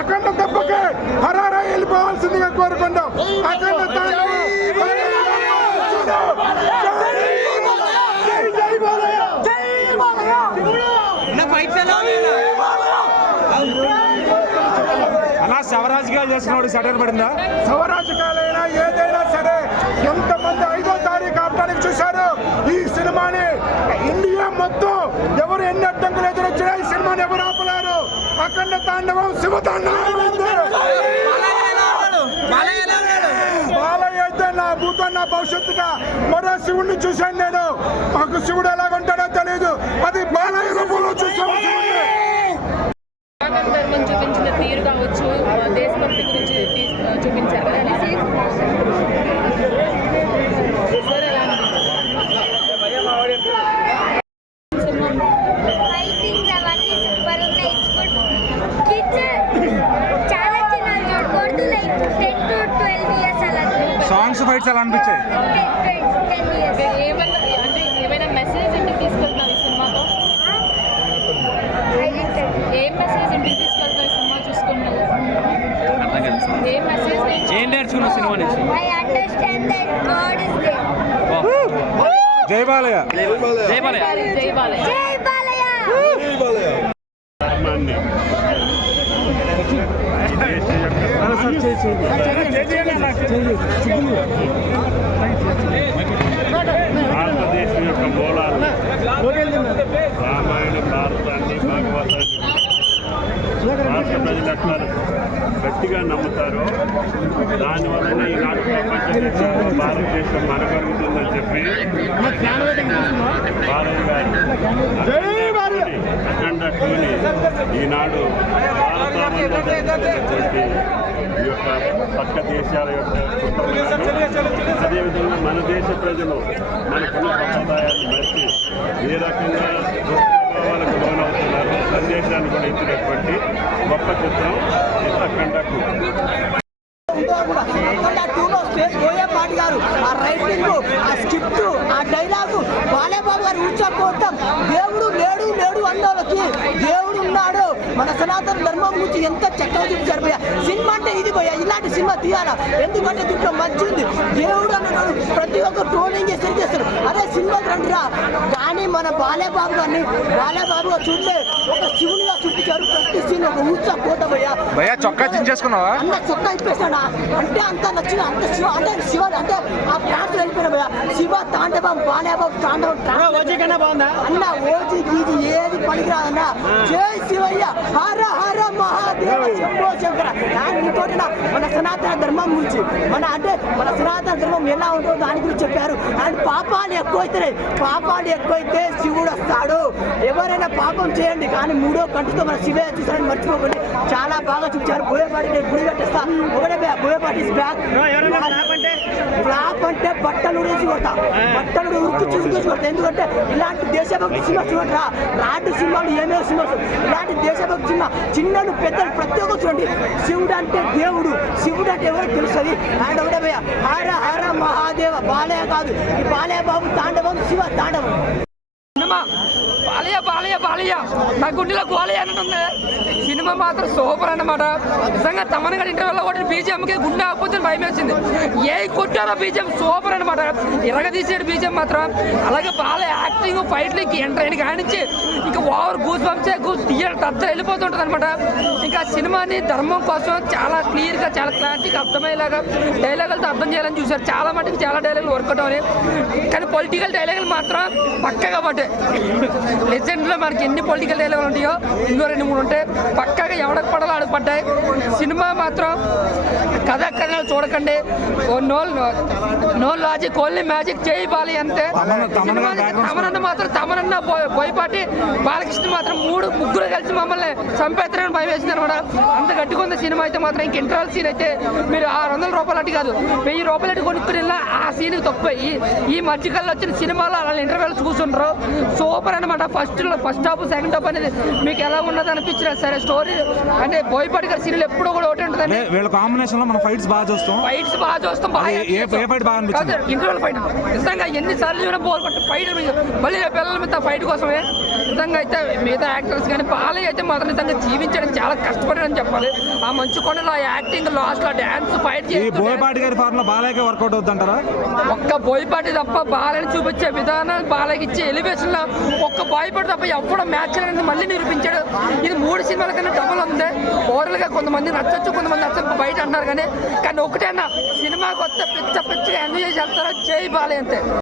అఖండ దెబ్బకి హరారా వెళ్ళిపోవాల్సిందిగా కోరుకుంటాం. అఖండ అలా శవరాజకీయాలు చేసినప్పుడు సెటర్ పడిందా? శవరాజకీయాలైనా ఏదైనా సరే ఎంతమంది 5వ తారీఖు ఆపడానికి చూశారు ఈ సినిమాని. ఇండియా మొత్తం ఎవరు ఎన్ని అడ్డంకులు ఎదురొచ్చినా ఈ సినిమాని ఎవరు ఆపలేరు. అఖండ తాండవం శివ తాండవం. బాలయ్య అయితే నా భూతం నా భవిష్యత్తుగా మరో శివుడిని చూశాను నేను. మాకు శివుడు ఎలాగుంటాడో తెలియదు, అది బాలయ్య రూపంలో చూసాము. చూపించిన తీరు కావచ్చు, దేశభక్తి గురించి చూపించారు కదా. సాంగ్స్ ఫైట్స్ ఎలా అనిపించాయి? ఏమైనా మెసేజ్ ఇంటికి తీసుకెళ్తున్నారు ఈ సినిమాతో? ఏం మెసేజ్ ఇంటికి తీసుకెళ్తారు ఈ సినిమా చూసుకున్నారు? ఏం మెసేజ్ ఏం నేర్చుకున్నావు సినిమా నుంచి? జై బాలయ్య. జై బాలయ్య. జై బాలయ్య. భారతదేశం యొక్క మూలాలు రామాయణ భారతాన్ని భాగవతాన్ని రాష్ట్ర ప్రజలు ఎట్లా గట్టిగా నమ్ముతారో దానివల్లనే ఈనాడు ప్రపంచ దేశాలు భారతదేశం మనగలుగుతుందని చెప్పి బాలయ్య గారు అఖండ టూని ఈనాడు భారతావనిలో జరుగుతున్నటువంటి ఈ యొక్క పక్క దేశాల యొక్క అదేవిధంగా మన దేశ ప్రజలు మనకున్న సంప్రదాయాన్ని మర్చి ఏ రకంగా దుష్ప్రభావాలకు లోనవుతున్నారు సందేశాన్ని కూడా ఇచ్చినటువంటి గొప్ప చిత్రం అఖండ టూ. పాటి గారు ఆ రైటింగ్, ఆ స్క్రిప్ట్, ఆ డైలాగు, బాలేబాబు గారు ఉచ్చకోవటం, దేవుడు లేడు లేడు అన్నోళ్ళకి దేవుడు ఉన్నాడు, మన సనాతన ధర్మం గురించి ఎంత చక్కగా చూపించారు భయ్య. సినిమా అంటే ఇది భయ్య, ఇలాంటి సినిమా తీయాలా? ఎందుకంటే దీంట్లో మంచి ఉంది. దేవుడు అన్నాడు ప్రతి ఒక్కరు ట్రోలింగ్ చేసి చేస్తారు. అదే సినిమాకి రండిరా కానీ మన బాలేబాబు గారిని బాలేబాబు గారు చూడలే ఒక శివునిగా చూపించారు. ప్రతి సీన్ ఒక ఉచ్చకోత భయ్య. చొక్కా చించేసుకున్నావా? అన్న చొక్కా ఇప్పేసాడా అంటే అంత నచ్చిన అంత శివ అంటే శివ అంటే ఆ ప్రాంతం వెళ్ళిపోయిన భయ. శివ తాండవం బాలేబాబు తాండవం అన్న ఓజీ గీజీ ఏది పనికిరాదన్న. జై శివయ్య హర హర మహాదేవ శంభో శంకర. ఇంకోటిన మన సనాతన ధర్మం గురించి అంటే మన సనాతన ధర్మం ఎలా ఉంటుందో దాని గురించి చెప్పారు. అండ్ పాపాలు ఎక్కువైతే శివుడు వస్తాడు. ఎవరైనా పాపం చేయండి కానీ 3వ కంటితో మన శివయ్య చూసారని మర్చిపోకండి. చాలా బాగా చూపించారు. బోయపాటి గుడి కట్టేస్తా ఒకటే బోయపాటి బ్యాక్. ఫ్లాప్ అంటే బట్టలు ఉడిచి కొడతా, బట్టలు ఉరికిచ్చి కొడతా. ఎందుకంటే ఇలాంటి దేశభక్తి సినిమా చూడరా. రాడ్డు సినిమాలు ఏమేమి సినిమాలు ఇలాంటి దేశభక్తి సినిమా చిన్నలు పెద్దలు ప్రతి ఒక్కరు చూడండి. శివుడు అంటే దేవుడు, శివుడు అంటే ఎవరికి తెలుస్తుంది. అండ్ ఒకటే భయ్య హర హర మహాదేవ. బాలయ్య కాదు ఈ బాలయ్య బాబు తాండవం శివ తాండవం. బాలయ్య బాలయ్య బాలయ్య నా గుండెలో గోలయ్య అన్నట్టుంది. సినిమా మాత్రం సూపర్ అన్నమాట. నిజంగా తమన్ గారి ఇంటర్వ్యూలో కూడా బీజిఎంకి గుండె ఆకపోతే భయం వేసింది. ఏ కొట్టారో బీజిఎం సూపర్ అనమాట. ఇరగదీసాడు బీజిఎం మాత్రం. అలాగే బాలయ్య యాక్టింగ్ ఫైట్లు ఎంటర్ కానించి ఇంకా ఓవర్ గూస్ బంప్సే థియేటర్ దత్త వెళ్ళిపోతుంటుంది అనమాట. ఇంకా సినిమాని ధర్మం కోసం చాలా క్లియర్గా చాలా క్లారిటీగా అర్థమయ్యేలాగా డైలాగులతో అర్థం చేయాలని చూశారు. చాలా మటుకు చాలా డైలాగులు వర్కౌట్ అవని కానీ పొలిటికల్ డైలాగులు మాత్రం పక్కగా పడ్డాయి. లెజెండ్లో మనకి ఎన్ని పొలిటికల్ డైలాగులు ఉంటాయో ఇంకో 2-3 ఉంటాయి. పక్కగా ఎవడకు పడాలో ఆడికి పడ్డాయి. సినిమా మాత్రం కథలు చూడకండి. No logic only magic. జై బాలి అంతే. తమనన్న మాత్రం తమనన్న బోయపాటి బాలకృష్ణ మాత్రం ముగ్గురు కలిసి మమ్మల్ని చంపేస్తారని భయం వేసింది అనమాట. అంత గట్టిగా సినిమా అయితే మాత్రం ఇంక ఇంటర్వల్ సీన్ అయితే మీరు 600 రూపాయలు అటు కాదు 1000 రూపాయలు అటు కొనుక్కుని ఆ సీన్కి తక్కువ. ఈ మధ్యకాలంలో వచ్చిన సినిమాలో అలా ఇంటర్వెల్ కూర్చుంటారు. సూపర్ అనమాట. ఫస్ట్ హాఫ్ సెకండ్ హాఫ్ అనేది మీకు ఎలా ఉన్నది అనిపించిన సరే స్టోరీ అంటే బోయపాటి గారి సీరియల్ ఎప్పుడూ కూడా ఒకటి ఉంటుంది. వీళ్ళ కాంబినేషన్ లో మన ఫైట్స్ బాగా చూస్తాం. ఫైట్స్ బాగా చూస్తాం. బాగా అది ఏ ఫైట్ బాగా అనిపించింది? ఇంటర్వల్ ఫైట్ నిజంగా ఎన్నిసార్లు చూసినా బోర్ కొట్టి ఫైట్ మళ్ళీ పిల్లల మీద ఫైట్ కోసమే నిజంగా అయితే మిగతా యాక్టర్స్ కానీ బాలయ్య అయితే మాత్రం నిజంగా జీవించడం చాలా కష్టపడారని చెప్పాలి. ఆ మంచు కొండలో ఆ యాక్టింగ్, లాస్ట్ లో డాన్స్, ఫైట్ ఈ బోయపాటి గారి ఫార్మ్ లో బాలయ్యకే వర్కౌట్ అవుతుంటారా? ఒక్క బోయపాటి తప్ప బాలయ్యని చూపించే విధానం, బాలయ్యకి ఇచ్చే ఎలివేషన్ లో ఒక్క బోయపాటి తప్ప ఎప్పుడు మ్యాచ్ అనేది మళ్ళీ నిరూపించాడు. ఇది 3 సినిమాల కన్నా డబుల్ ఉంది. ఓవరాల్ గా కొంతమంది నచ్చచ్చు, కొంతమంది నచ్చచ్చు బయట అంటారు కానీ ఒకటే అన్న సినిమాకి వస్తే పిచ్చగా ఎంజాయ్ చేసి వెళ్తారో చేయి బాలయ్య అంతే.